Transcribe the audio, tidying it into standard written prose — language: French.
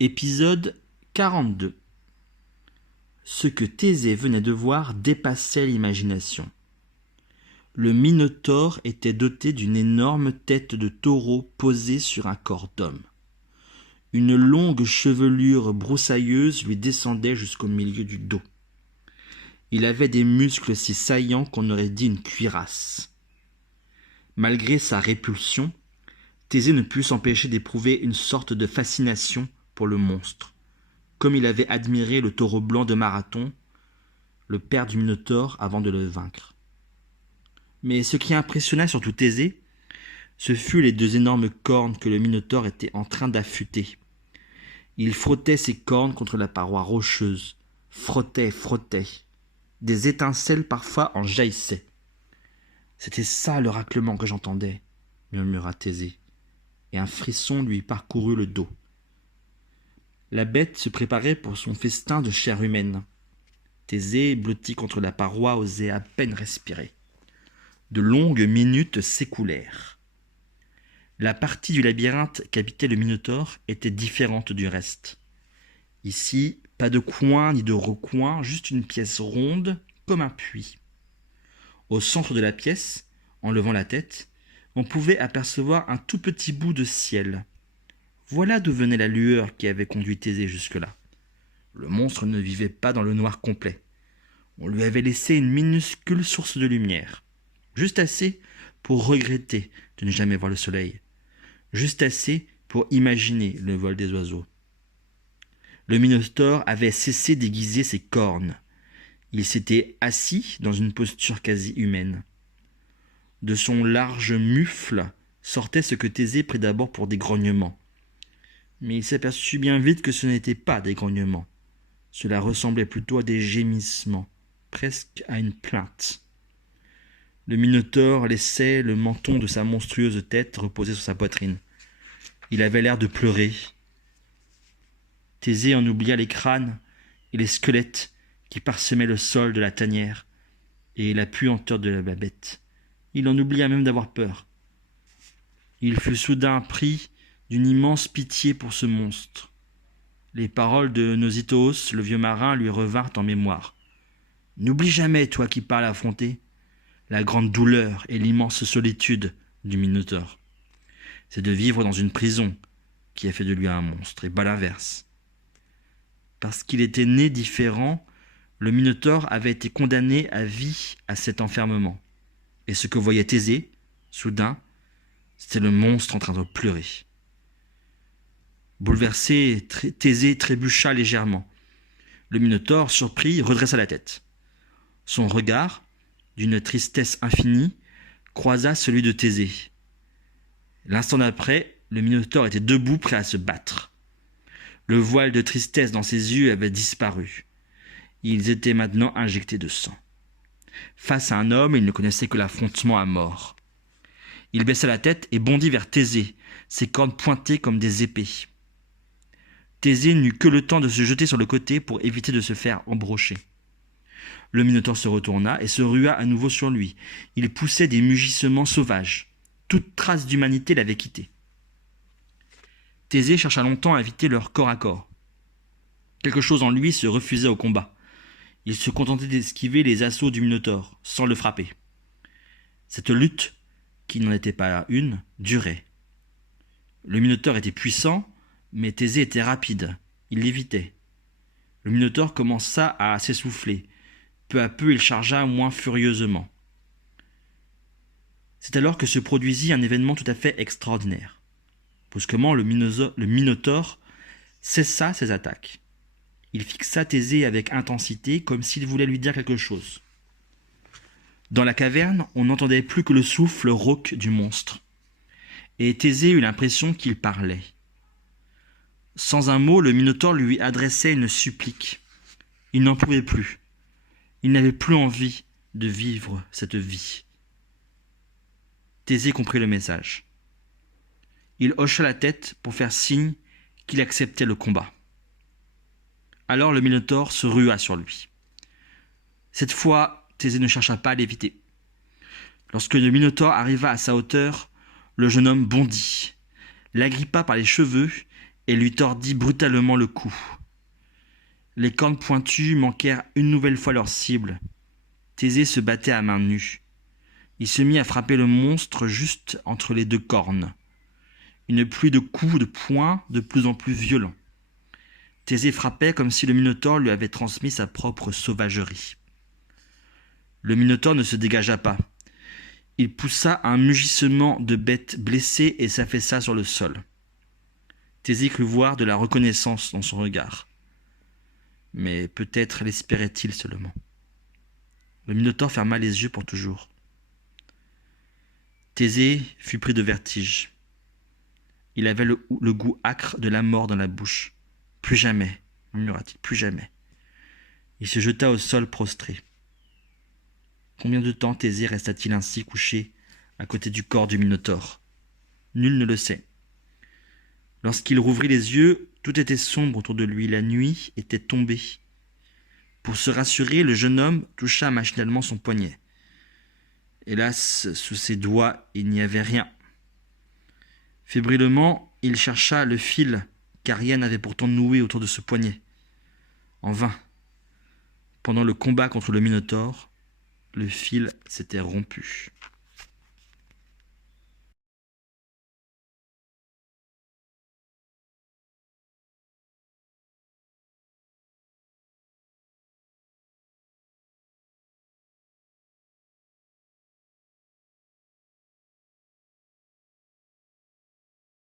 Épisode 42. Ce que Thésée venait de voir dépassait l'imagination. Le Minotaure était doté d'une énorme tête de taureau posée sur un corps d'homme. Une longue chevelure broussailleuse lui descendait jusqu'au milieu du dos. Il avait des muscles si saillants qu'on aurait dit une cuirasse. Malgré sa répulsion, Thésée ne put s'empêcher d'éprouver une sorte de fascination pour le monstre, comme il avait admiré le taureau blanc de Marathon, le père du Minotaure, avant de le vaincre. Mais ce qui impressionna surtout Thésée, ce fut les deux énormes cornes que le Minotaure était en train d'affûter. Il frottait ses cornes contre la paroi rocheuse, frottait. Des étincelles parfois en jaillissaient. « C'était ça le raclement que j'entendais, » murmura Thésée, et un frisson lui parcourut le dos. La bête se préparait pour son festin de chair humaine. Thésée, blotti contre la paroi, osait à peine respirer. De longues minutes s'écoulèrent. La partie du labyrinthe qu'habitait le Minotaure était différente du reste. Ici, pas de coin ni de recoin, juste une pièce ronde comme un puits. Au centre de la pièce, en levant la tête, on pouvait apercevoir un tout petit bout de ciel. Voilà d'où venait la lueur qui avait conduit Thésée jusque-là. Le monstre ne vivait pas dans le noir complet. On lui avait laissé une minuscule source de lumière, juste assez pour regretter de ne jamais voir le soleil, juste assez pour imaginer le vol des oiseaux. Le Minotaure avait cessé d'aiguiser ses cornes. Il s'était assis dans une posture quasi humaine. De son large mufle sortait ce que Thésée prit d'abord pour des grognements. Mais il s'aperçut bien vite que ce n'était pas des grognements. Cela ressemblait plutôt à des gémissements, presque à une plainte. Le Minotaure laissait le menton de sa monstrueuse tête reposer sur sa poitrine. Il avait l'air de pleurer. Thésée en oublia les crânes et les squelettes qui parsemaient le sol de la tanière et la puanteur de la bête. Il en oublia même d'avoir peur. Il fut soudain pris d'une immense pitié pour ce monstre. Les paroles de Nausithoos, le vieux marin, lui revinrent en mémoire. « N'oublie jamais, toi qui parles affronter, la grande douleur et l'immense solitude du Minotaure. C'est de vivre dans une prison qui a fait de lui un monstre, et pas l'inverse. » Parce qu'il était né différent, le Minotaure avait été condamné à vie à cet enfermement. Et ce que voyait Thésée, soudain, c'était le monstre en train de pleurer. Bouleversé, Thésée trébucha légèrement. Le Minotaure, surpris, redressa la tête. Son regard, d'une tristesse infinie, croisa celui de Thésée. L'instant d'après, le Minotaure était debout, prêt à se battre. Le voile de tristesse dans ses yeux avait disparu. Ils étaient maintenant injectés de sang. Face à un homme, il ne connaissait que l'affrontement à mort. Il baissa la tête et bondit vers Thésée, ses cornes pointées comme des épées. Thésée n'eut que le temps de se jeter sur le côté pour éviter de se faire embrocher. Le Minotaure se retourna et se rua à nouveau sur lui. Il poussait des mugissements sauvages. Toute trace d'humanité l'avait quitté. Thésée chercha longtemps à éviter leur corps à corps. Quelque chose en lui se refusait au combat. Il se contentait d'esquiver les assauts du Minotaure, sans le frapper. Cette lutte, qui n'en était pas une, durait. Le Minotaure était puissant, mais Thésée était rapide. Il l'évitait. Le Minotaure commença à s'essouffler. Peu à peu, il chargea moins furieusement. C'est alors que se produisit un événement tout à fait extraordinaire. Brusquement, le Minotaure cessa ses attaques. Il fixa Thésée avec intensité, comme s'il voulait lui dire quelque chose. Dans la caverne, on n'entendait plus que le souffle rauque du monstre. Et Thésée eut l'impression qu'il parlait. Sans un mot, le Minotaure lui adressait une supplique. Il n'en pouvait plus. Il n'avait plus envie de vivre cette vie. Thésée comprit le message. Il hocha la tête pour faire signe qu'il acceptait le combat. Alors le Minotaure se rua sur lui. Cette fois, Thésée ne chercha pas à l'éviter. Lorsque le Minotaure arriva à sa hauteur, le jeune homme bondit, l'agrippa par les cheveux et lui tordit brutalement le cou. Les cornes pointues manquèrent une nouvelle fois leur cible. Thésée se battait à main nue. Il se mit à frapper le monstre juste entre les deux cornes. Une pluie de coups de poing de plus en plus violents. Thésée frappait comme si le Minotaure lui avait transmis sa propre sauvagerie. Le Minotaure ne se dégagea pas. Il poussa un mugissement de bête blessée et s'affaissa sur le sol. Thésée crut voir de la reconnaissance dans son regard. Mais peut-être l'espérait-il seulement. Le Minotaure ferma les yeux pour toujours. Thésée fut pris de vertige. Il avait le goût âcre de la mort dans la bouche. « Plus jamais » murmura-t-il, « plus jamais » Il se jeta au sol prostré. Combien de temps Thésée resta-t-il ainsi couché à côté du corps du Minotaure? Nul ne le sait. Lorsqu'il rouvrit les yeux, tout était sombre autour de lui, la nuit était tombée. Pour se rassurer, le jeune homme toucha machinalement son poignet. Hélas, sous ses doigts, il n'y avait rien. Fébrilement, il chercha le fil qu'Ariane avait pourtant noué autour de ce poignet. En vain. Pendant le combat contre le Minotaure, le fil s'était rompu.